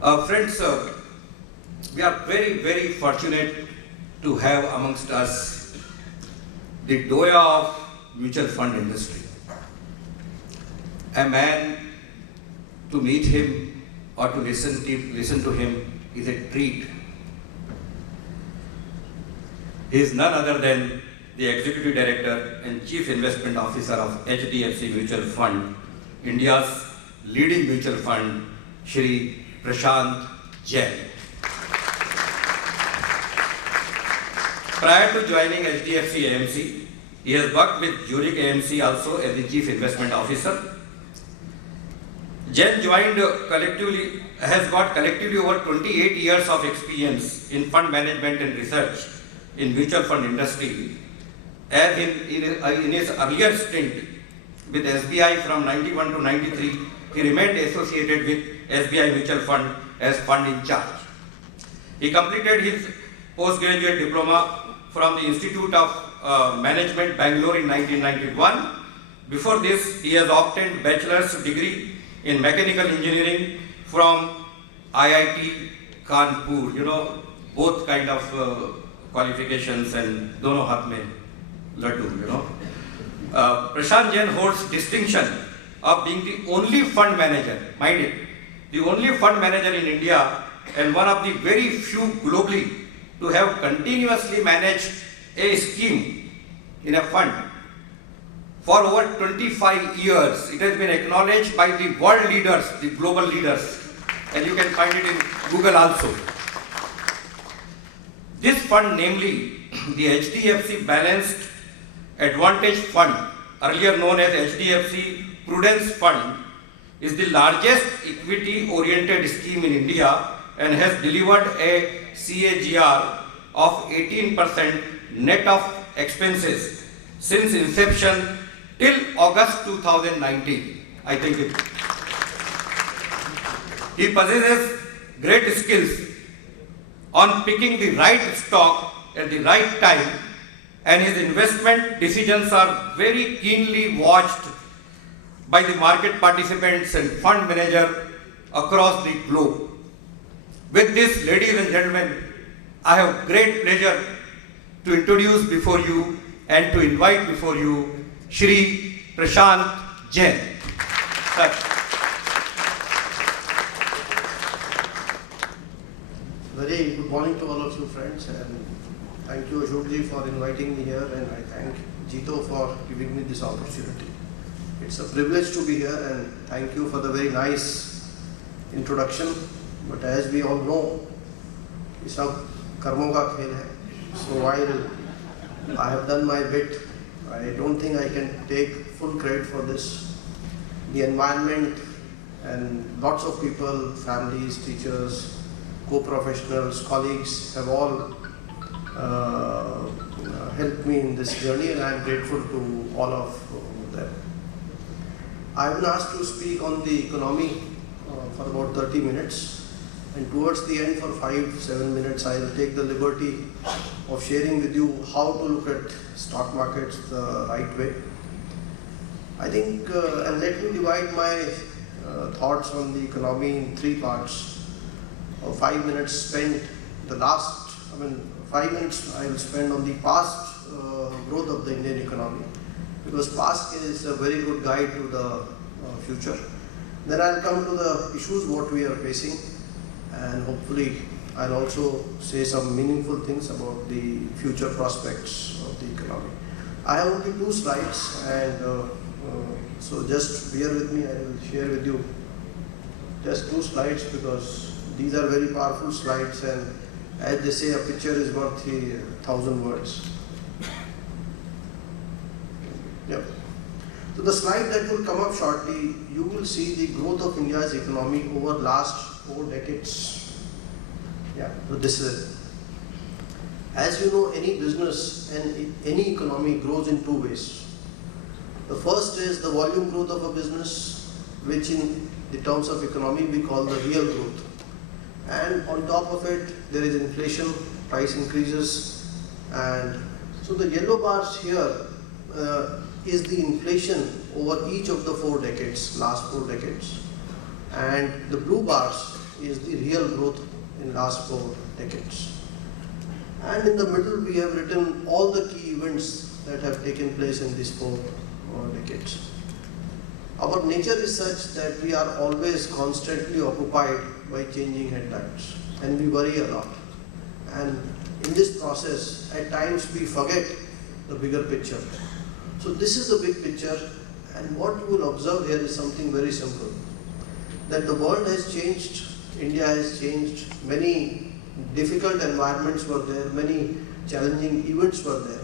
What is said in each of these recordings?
Friends, we are very, very fortunate to have amongst us the Doya of mutual fund industry. A man, to meet him or to listen to him is a treat. He is none other than the Executive Director and Chief Investment Officer of Hdfc Mutual Fund, India's leading mutual fund, Shri Prashant, Jain. Prior to joining Hdfc AMC, he has worked with Zurich AMC also as the Chief Investment Officer. Jain has got collectively over 28 years of experience in fund management and research in mutual fund industry. As in his earlier stint with SBI from 91 to 93, he remained associated with SBI Mutual Fund as fund in charge. He completed his postgraduate diploma from the Institute of Management, Bangalore in 1991. Before this, he has obtained bachelor's degree in mechanical engineering from IIT Kanpur. You know, both kind of qualifications and dono haath mein laddu, you know. Prashant Jain holds distinction of being the only fund manager, mind it, the only fund manager in India and one of the very few globally to have continuously managed a scheme in a fund for over 25 years. It has been acknowledged by the world leaders, the global leaders, and you can find it in Google also. This fund, namely the HDFC Balanced Advantage Fund, earlier known as HDFC Prudence Fund, is the largest equity-oriented scheme in India and has delivered a CAGR of 18% net of expenses since inception till August 2019. I think he possesses great skills on picking the right stock at the right time, and his investment decisions are very keenly watched by the market participants and fund manager across the globe. With this, ladies and gentlemen, I have great pleasure to introduce before you and to invite before you Shri Prashant Jain. Sir. Very good morning to all of you friends, and thank you Ashokji for inviting me here, and I thank JITO for giving me this opportunity. It's a privilege to be here, and thank you for the very nice introduction. But as we all know, ये सब कर्मों का खेल है. So while I have done my bit, I don't think I can take full credit for this. The environment and lots of people, families, teachers, co-professionals, colleagues have all helped me in this journey, and I am grateful to all of them. I have been asked to speak on the economy for about 30 minutes, and towards the end for 5-7 minutes I will take the liberty of sharing with you how to look at stock markets the right way. I think, and let me divide my thoughts on the economy in 3 parts. 5 minutes spent, 5 minutes I will spend on the past growth of the Indian economy, because past is a very good guide to the future. Then I'll come to the issues what we are facing, and hopefully I'll also say some meaningful things about the future prospects of the economy. I have only 2 slides, and so just bear with me. I will share with you just 2 slides because these are very powerful slides, and as they say, a picture is worth 1,000 words. Yep. So the slide that will come up shortly, you will see the growth of India's economy over last 4 decades. Yeah, so this is it. As you know, any business and any economy grows in 2 ways. The first is the volume growth of a business, which in the terms of economy we call the real growth. And on top of it, there is inflation, price increases, and so the yellow bars here is the inflation over each of the 4 decades, last 4 decades. And the blue bars is the real growth in last 4 decades. And in the middle, we have written all the key events that have taken place in these 4 decades. Our nature is such that we are always constantly occupied by changing headlines, and we worry a lot. And in this process, at times we forget the bigger picture. So this is the big picture, and what you will observe here is something very simple. That the world has changed, India has changed, many difficult environments were there, many challenging events were there.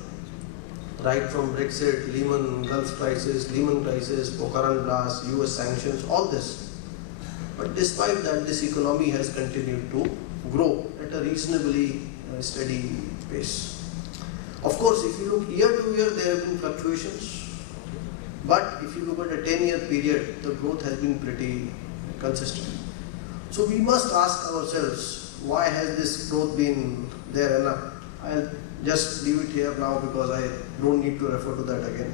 Right from Brexit, Gulf crisis, Lehman crisis, Pokhran blast, US sanctions, all this. But despite that, this economy has continued to grow at a reasonably steady pace. Of course, if you look year to year, there have been fluctuations. But if you look at a 10-year period, the growth has been pretty consistent. So we must ask ourselves, why has this growth been there? And I'll just leave it here now because I don't need to refer to that again.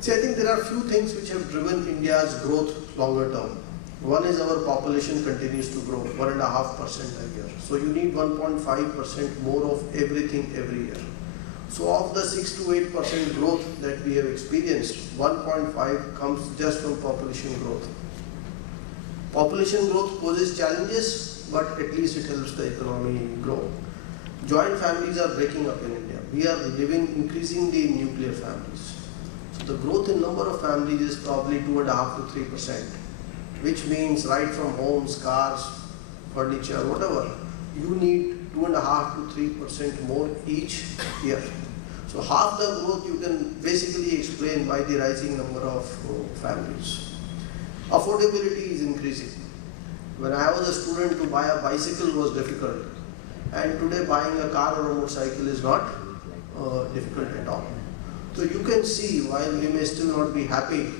See, I think there are few things which have driven India's growth longer term. One is our population continues to grow, 1.5% a year. So you need 1.5% more of everything every year. So of the 6 to 8% growth that we have experienced, 1.5 comes just from population growth. Population growth poses challenges, but at least it helps the economy grow. Joint families are breaking up in India. We are living increasingly in nuclear families. So the growth in number of families is probably 2.5 to 3%, which means right from homes, cars, furniture, whatever, you need 2.5 to 3% more each year. So half the growth you can basically explain by the rising number of families. Affordability is increasing. When I was a student, to buy a bicycle was difficult. And today buying a car or a motorcycle is not difficult at all. So you can see, while we may still not be happy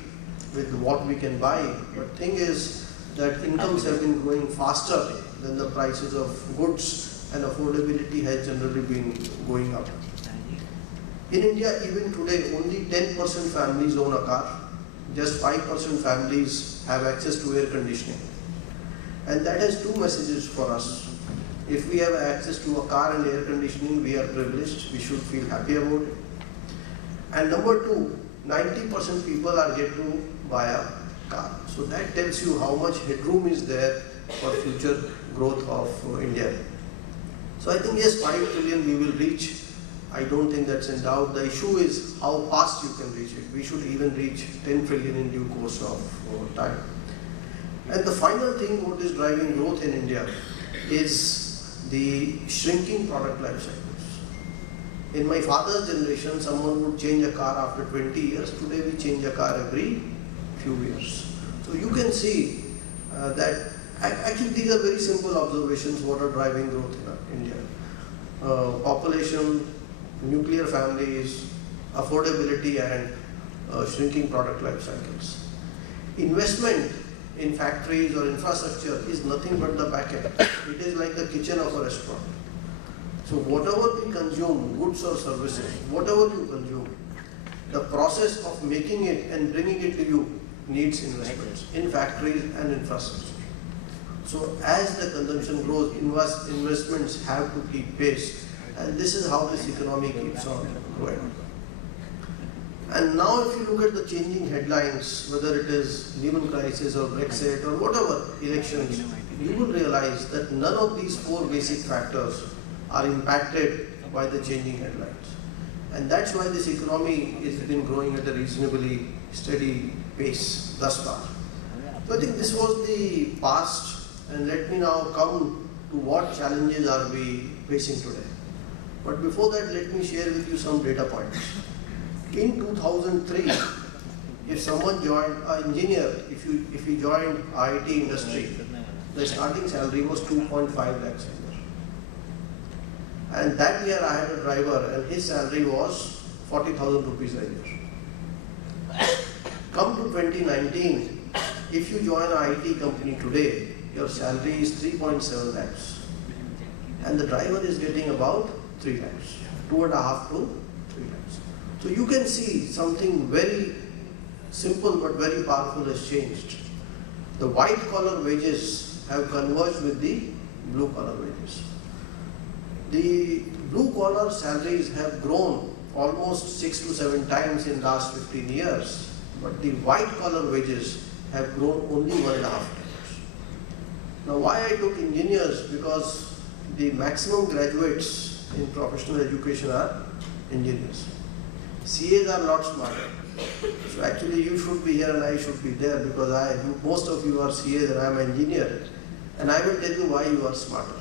with what we can buy, but thing is that incomes have been growing faster than the prices of goods, and affordability has generally been going up. In India, even today, only 10% families own a car. Just 5% families have access to air conditioning. And that has two messages for us. If we have access to a car and air conditioning, we are privileged. We should feel happy about it. And number two, 90% people are yet to buy a car. So that tells you how much headroom is there for future growth of India. So I think yes, 5 trillion we will reach. I don't think that's in doubt. The issue is how fast you can reach it. We should even reach 10 trillion in due course of time. And the final thing what is driving growth in India is the shrinking product life cycles. In my father's generation, someone would change a car after 20 years. Today we change a car every few years. So you can see that actually these are very simple observations what are driving growth in India. Population, nuclear families, affordability, and shrinking product life cycles. Investment in factories or infrastructure is nothing but the back end. It is like the kitchen of a restaurant. So whatever we consume, goods or services, whatever you consume, the process of making it and bringing it to you needs investments in factories and infrastructure. So as the consumption grows, investments have to keep pace. And this is how this economy keeps on growing. And now if you look at the changing headlines, whether it is Lehman crisis or Brexit or whatever elections, you will realize that none of these 4 basic factors are impacted by the changing headlines. And that's why this economy has been growing at a reasonably steady pace thus far. So I think this was the past, and let me now come to what challenges are we facing today. But before that, let me share with you some data points. In 2003, if someone joined, an engineer, if he joined IT industry, the starting salary was 2.5 lakhs a year. And that year I had a driver and his salary was 40,000 rupees a year. Come to 2019, if you join an IT company today, your salary is 3.7 lakhs. And the driver is getting about 3 lakhs, 2.5 to 3 lakhs. So you can see something very simple but very powerful has changed. The white collar wages have converged with the blue collar wages. The blue collar salaries have grown almost 6 to 7 times in last 15 years, but the white collar wages have grown only 1.5 times. Now why I took engineers? Because the maximum graduates in professional education are engineers. CAs are not smarter. So actually you should be here and I should be there, because most of you are CAs and I am an engineer, and I will tell you why you are smarter.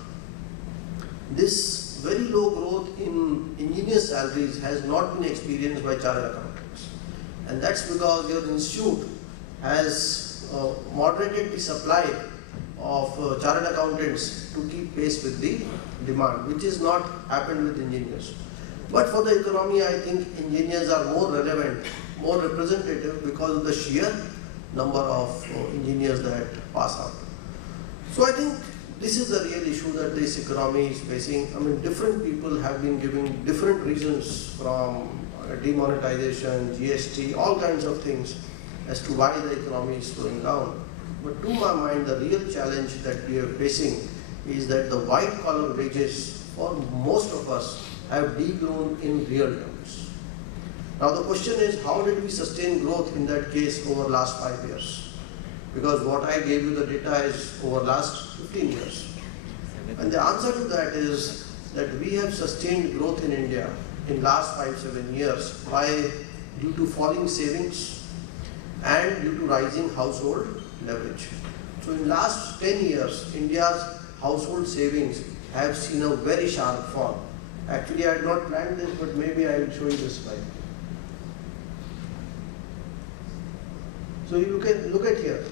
This very low growth in engineer salaries has not been experienced by chartered accountants, and that's because your institute has moderated the supply of chartered accountants to keep pace with the demand, which is not happened with engineers. But for the economy, I think engineers are more relevant, more representative, because of the sheer number of engineers that pass out. So I think this is the real issue that this economy is facing. I mean, different people have been giving different reasons, from demonetization, GST, all kinds of things, as to why the economy is slowing down. But to my mind, the real challenge that we are facing is that the white collar wages for most of us have degrown in real terms. Now the question is, how did we sustain growth in that case over the last 5 years? Because what I gave you the data is over last 15 years. And the answer to that is that we have sustained growth in India in last 5-7 years due to falling savings and due to rising household leverage. So in last 10 years, India's household savings have seen a very sharp fall. Actually, I had not planned this, but maybe I will show you this slide. So you look at here.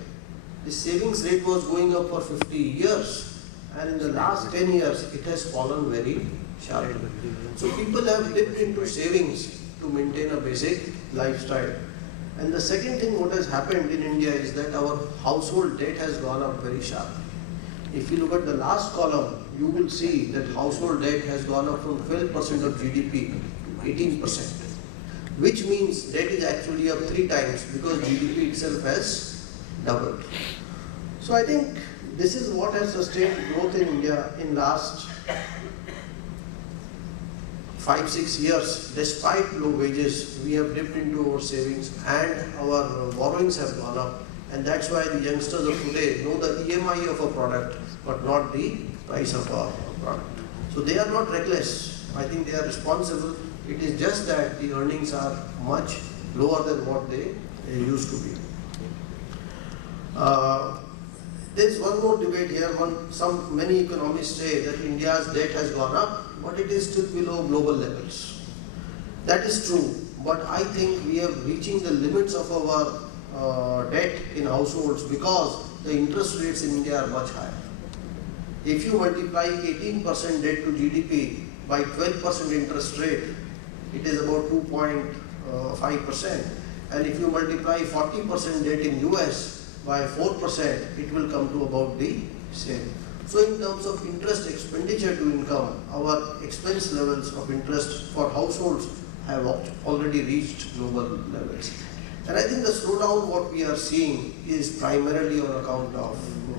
The savings rate was going up for 50 years, and in the last 10 years, it has fallen very sharply. So people have dipped into savings to maintain a basic lifestyle. And the second thing what has happened in India is that our household debt has gone up very sharply. If you look at the last column, you will see that household debt has gone up from 12% of GDP to 18%, which means debt is actually up 3 times, because GDP itself has doubled. So I think this is what has sustained growth in India in last 5-6 years. Despite low wages, we have dipped into our savings and our borrowings have gone up, and that's why the youngsters of today know the EMI of a product but not the price of a product. So they are not reckless. I think they are responsible. It is just that the earnings are much lower than what they used to be. There is one more debate here. Many economists say that India's debt has gone up, but it is still below global levels. That is true, but I think we are reaching the limits of our debt in households, because the interest rates in India are much higher. If you multiply 18% debt to GDP by 12% interest rate, it is about 2.5%. And if you multiply 40% debt in US by 4%, it will come to about the same. So in terms of interest expenditure to income, our expense levels of interest for households have already reached global levels. And I think the slowdown what we are seeing is primarily on account of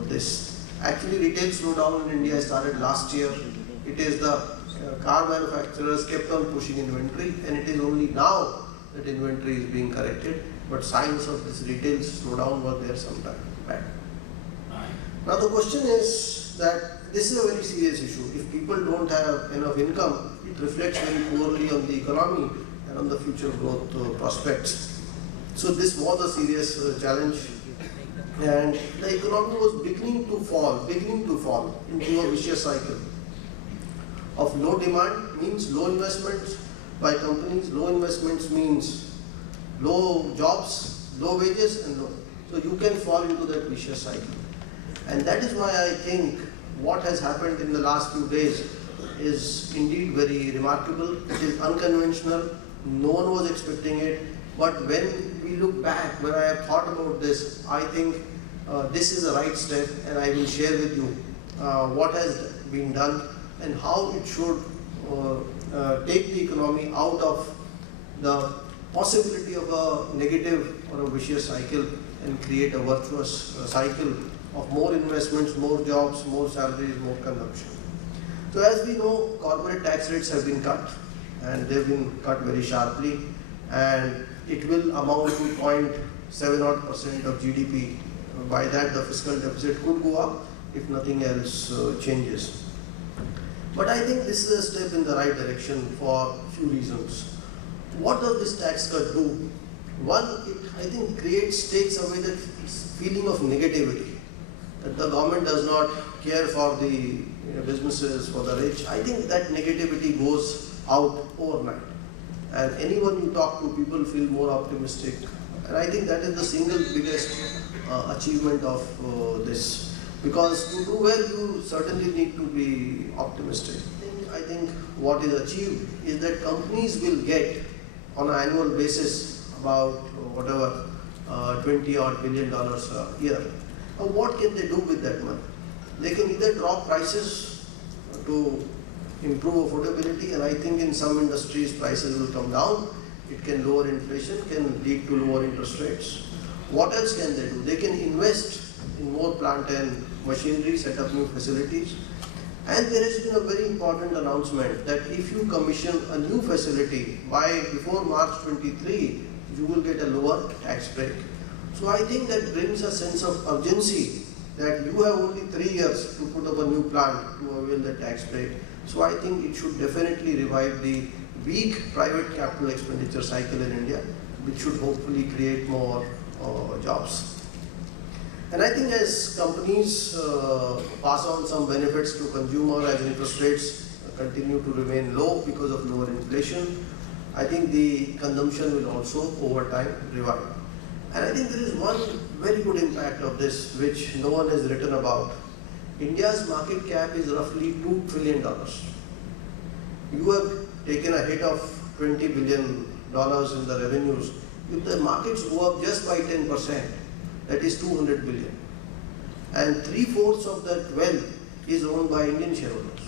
this. Actually, retail slowdown in India started last year. It is the car manufacturers kept on pushing inventory, and it is only now that inventory is being corrected. But signs of this retail slowdown were there some time back. Now the question is that this is a very serious issue. If people don't have enough income, it reflects very poorly on the economy and on the future growth prospects. So this was a serious challenge, and the economy was beginning to fall into a vicious cycle of low demand means low investments by companies. Low investments means low jobs, low wages, and low. So you can fall into that vicious cycle. And that is why I think what has happened in the last few days is indeed very remarkable. It is unconventional. No one was expecting it. But when we look back, when I have thought about this, I think this is the right step, and I will share with you what has been done and how it should take the economy out of the possibility of a negative or a vicious cycle and create a virtuous cycle of more investments, more jobs, more salaries, more consumption. So as we know, corporate tax rates have been cut, and they've been cut very sharply, and it will amount to 0.7% of GDP. By that, the fiscal deficit could go up if nothing else changes. But I think this is a step in the right direction for a few reasons. What does this tax cut do? One, it I think takes away that feeling of negativity, that the government does not care for the businesses, for the rich. I think that negativity goes out overnight. And anyone you talk to, people feel more optimistic. And I think that is the single biggest achievement of this. Because to do well, you certainly need to be optimistic. I think what is achieved is that companies will get on an annual basis about whatever $20 billion a year. Now what can they do with that money? They can either drop prices to improve affordability, and I think in some industries prices will come down. It can lower inflation, can lead to lower interest rates. What else can they do? They can invest in more plant and machinery, set up new facilities. And there has been a very important announcement that if you commission a new facility before March 23, you will get a lower tax break. So I think that brings a sense of urgency that you have only 3 years to put up a new plant to avail the tax break. So I think it should definitely revive the weak private capital expenditure cycle in India, which should hopefully create more jobs. And I think as companies pass on some benefits to consumer, as interest rates continue to remain low because of lower inflation, I think the consumption will also over time revive. And I think there is one very good impact of this which no one has written about. India's market cap is roughly $2 trillion. You have taken a hit of $20 billion in the revenues. If the markets go up just by 10%, that is 200 billion. And 3/4 of that wealth is owned by Indian shareholders.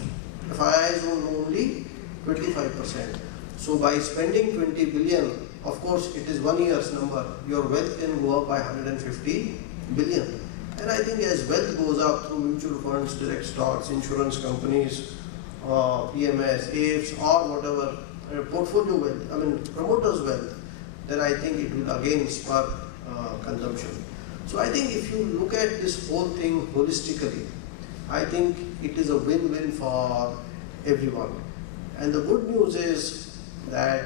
FIIs own only 25%. So by spending 20 billion, of course it is 1 year's number, your wealth can go up by 150 billion. And I think as wealth goes up through mutual funds, direct stocks, insurance companies, PMS, AIFs, or whatever, portfolio wealth, promoters' wealth, then I think it will again spur consumption. So I think if you look at this whole thing holistically, I think it is a win-win for everyone. And the good news is that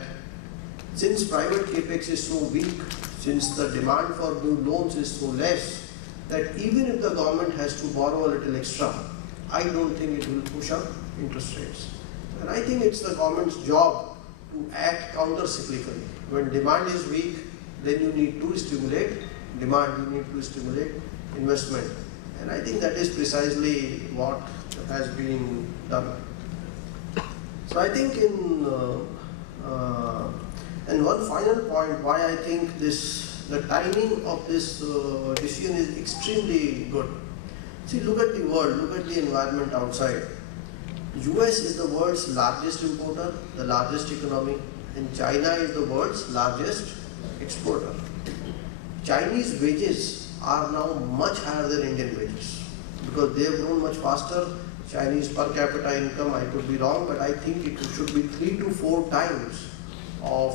since private capex is so weak, since the demand for new loans is so less, that even if the government has to borrow a little extra, I don't think it will push up interest rates. And I think it's the government's job to act counter-cyclically. When demand is weak, then you need to stimulate demand, you need to stimulate investment. And I think that is precisely what has been done. So I think and one final point why I think the timing of this decision is extremely good. See, look at the world, look at the environment outside. US is the world's largest importer, the largest economy, and China is the world's largest exporter. Chinese wages are now much higher than Indian wages because they have grown much faster. Chinese per capita income, I could be wrong, but I think it should be 3 to 4 times of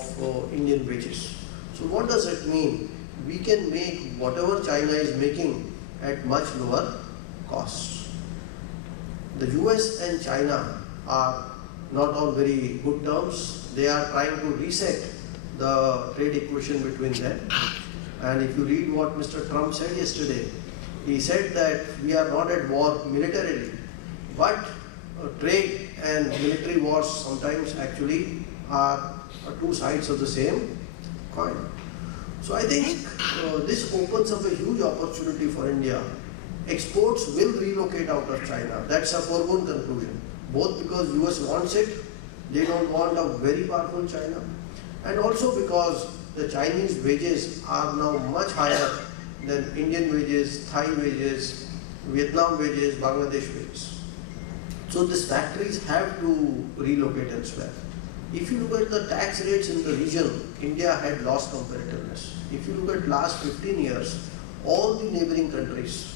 Indian wages. So what does it mean? We can make whatever China is making at much lower costs. The US and China are not on very good terms. They are trying to reset the trade equation between them. And if you read what Mr. Trump said yesterday, he said that we are not at war militarily, but trade and military wars sometimes actually are two sides of the same coin. So I think this opens up a huge opportunity for India. Exports will relocate out of China. That's a foregone conclusion. Both because US wants it, they don't want a very powerful China, and also because the Chinese wages are now much higher than Indian wages, Thai wages, Vietnam wages, Bangladesh wages. So these factories have to relocate elsewhere. If you look at the tax rates in the region, India had lost competitiveness. If you look at last 15 years, all the neighboring countries,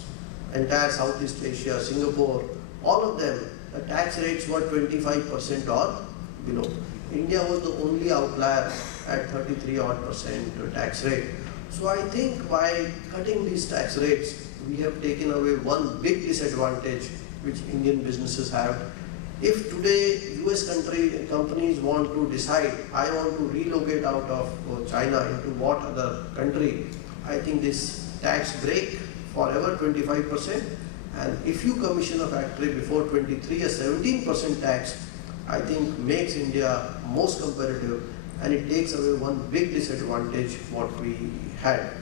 entire Southeast Asia, Singapore, all of them, the tax rates were 25% or below. India was the only outlier at 33 odd % tax rate. So I think by cutting these tax rates, we have taken away one big disadvantage which Indian businesses have. If today US companies want to decide, I want to relocate out of China into what other country, I think this tax break forever 25%, and if you commission a factory before 23, a 17% tax, I think makes India most competitive, and it takes away one big disadvantage what we had.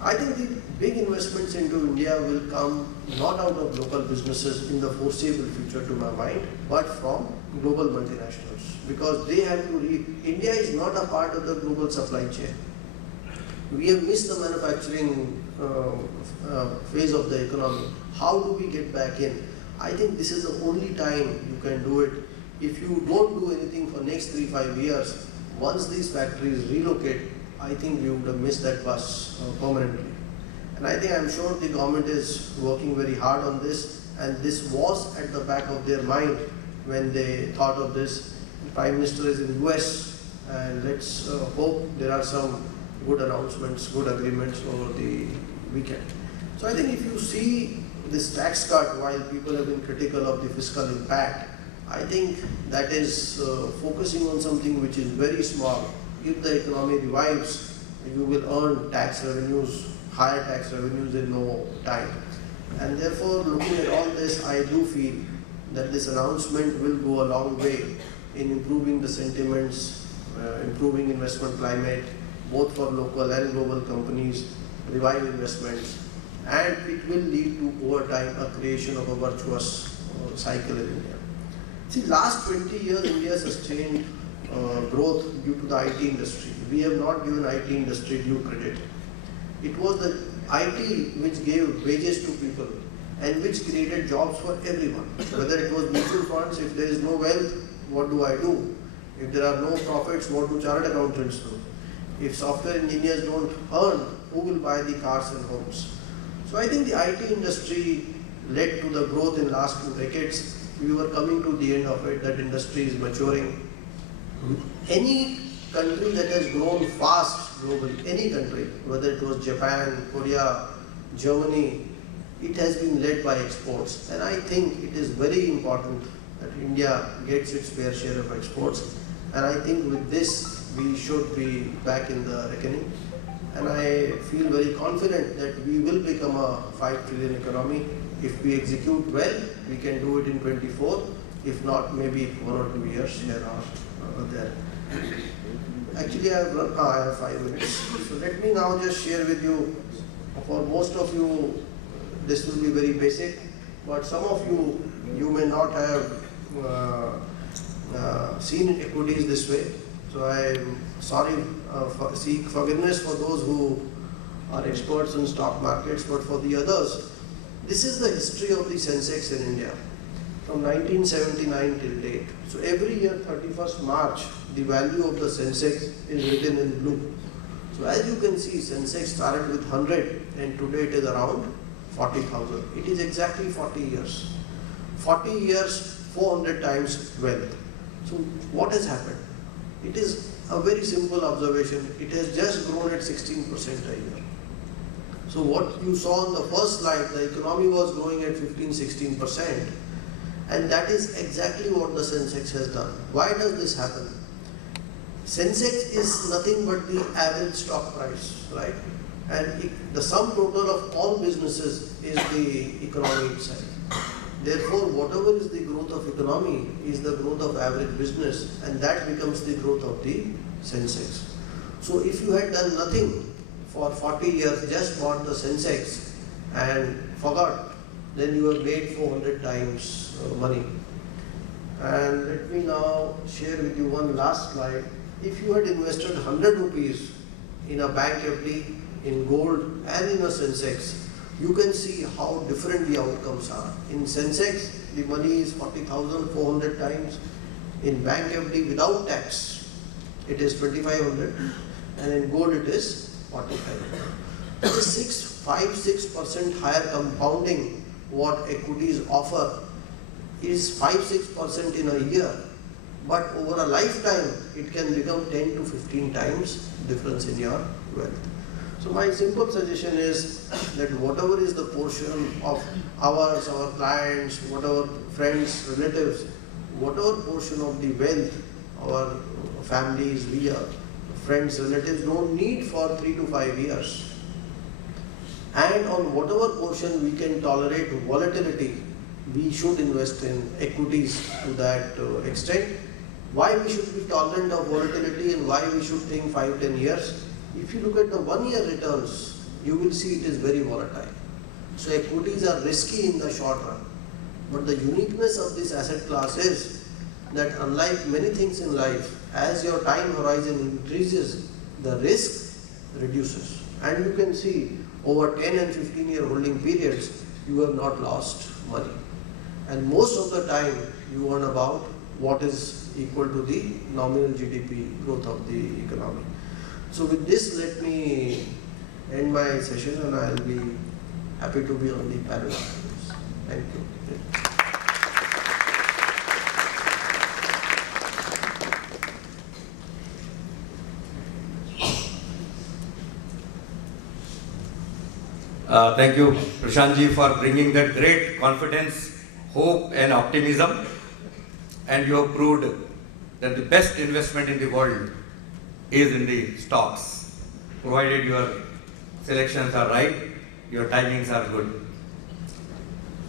I think the big investments into India will come not out of local businesses in the foreseeable future to my mind, but from global multinationals, because they have to India is not a part of the global supply chain. We have missed the manufacturing phase of the economy. How do we get back in? I think this is the only time you can do it. If you don't do anything for next 3-5 years, once these factories relocate, I think we would have missed that bus permanently. And I think I'm sure the government is working very hard on this, and this was at the back of their mind when they thought of this. The Prime Minister is in US, and let's hope there are some good announcements, good agreements over the weekend. So I think if you see this tax cut, while people have been critical of the fiscal impact, I think that is focusing on something which is very small. If the economy revives, you will earn tax revenues, higher tax revenues in no time. And therefore, looking at all this, I do feel that this announcement will go a long way in improving the sentiments, improving investment climate, both for local and global companies, revive investments, and it will lead to, over time, a creation of a virtuous cycle in India. See, last 20 years, India sustained growth due to the IT industry. We have not given IT industry due credit. It was the IT which gave wages to people and which created jobs for everyone. Whether it was mutual funds, if there is no wealth, what do I do? If there are no profits, what do chartered accountants do? If software engineers don't earn, who will buy the cars and homes? So I think the IT industry led to the growth in last 2 decades. We were coming to the end of it, that industry is maturing. Any country that has grown fast globally, any country, whether it was Japan, Korea, Germany, it has been led by exports. And I think it is very important that India gets its fair share of exports. And I think with this, we should be back in the reckoning. And I feel very confident that we will become a 5 trillion economy. If we execute well, we can do it in 24. If not, maybe 1 or 2 years here or there. Actually, I have 5 minutes. So let me now just share with you, for most of you, this will be very basic, but some of you, you may not have seen equities this way. So I am sorry, seek forgiveness for those who are experts in stock markets, but for the others, this is the history of the Sensex in India from 1979 till date. So every year, 31st March, the value of the Sensex is written in blue. So as you can see, Sensex started with 100 and today it is around 40,000. It is exactly 40 years. 40 years, 400 times wealth. So what has happened? It is a very simple observation. It has just grown at 16% a year. So what you saw on the first slide, the economy was growing at 15-16%, and that is exactly what the Sensex has done. Why does this happen? Sensex is nothing but the average stock price, right? And the sum total of all businesses is the economy itself. Therefore, whatever is the growth of economy is the growth of average business, and that becomes the growth of the Sensex. So if you had done nothing for 40 years, just bought the Sensex and forgot, then you have made 400 times money. And let me now share with you one last slide. If you had invested 100 rupees in a bank FD, in gold and in a Sensex, you can see how different the outcomes are. In Sensex, the money is 40,000, 400 times. In bank FD without tax, it is 2,500, and in gold it is 4,500. The 5-6% higher compounding what equities offer is 5-6% in a year, but over a lifetime it can become 10 to 15 times difference in your wealth. So my simple suggestion is that whatever is the portion of ours, our clients, whatever friends, relatives, whatever portion of the wealth our families, we are, friends, relatives don't need for 3 to 5 years. And on whatever portion we can tolerate volatility, we should invest in equities to that extent. Why we should be tolerant of volatility and why we should think 5-10 years? If you look at the 1-year returns, you will see it is very volatile. So equities are risky in the short run. But the uniqueness of this asset class is that unlike many things in life, as your time horizon increases, the risk reduces. And you can see over 10 and 15-year holding periods, you have not lost money. And most of the time, you earn about what is equal to the nominal GDP growth of the economy. So with this, let me end my session, and I'll be happy to be on the panel afterwards. Thank you. Thank you, Prashant ji, for bringing that great confidence, hope and optimism. And you have proved that the best investment in the world is in the stocks, provided your selections are right, your timings are good.